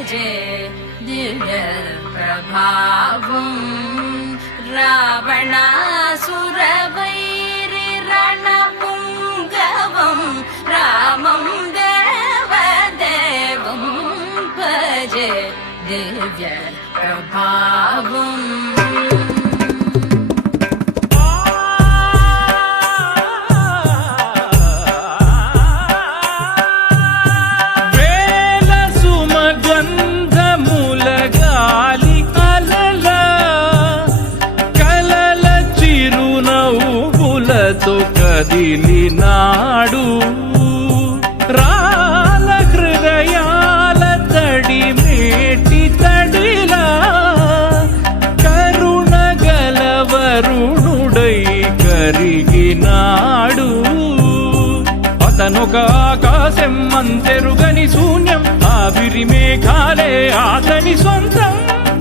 భజే దివ్య ప్రభావం రావణాసురవైరి రణపుంగవం రామం దేవదేవం భజే దివ్య ప్రభావం కదిలినాడు రాల హృదయాల తడి మేటి తడిలా కరుణ గలవరుణుడై కరిగినాడు అతనొక ఆకాశం అంతెరుగని శూన్యం ఆవిరి మేఘాలే అతని సొంతం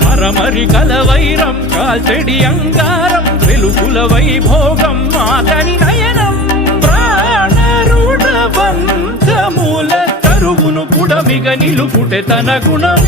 మరమరి కలవైరం కాల్చెడి అంగారం వెలుగుల వైభోగం అతని నయనం ప్రాణరుడ బంధముల తరువును పుడమిగ నిలుపుటె తన గుణం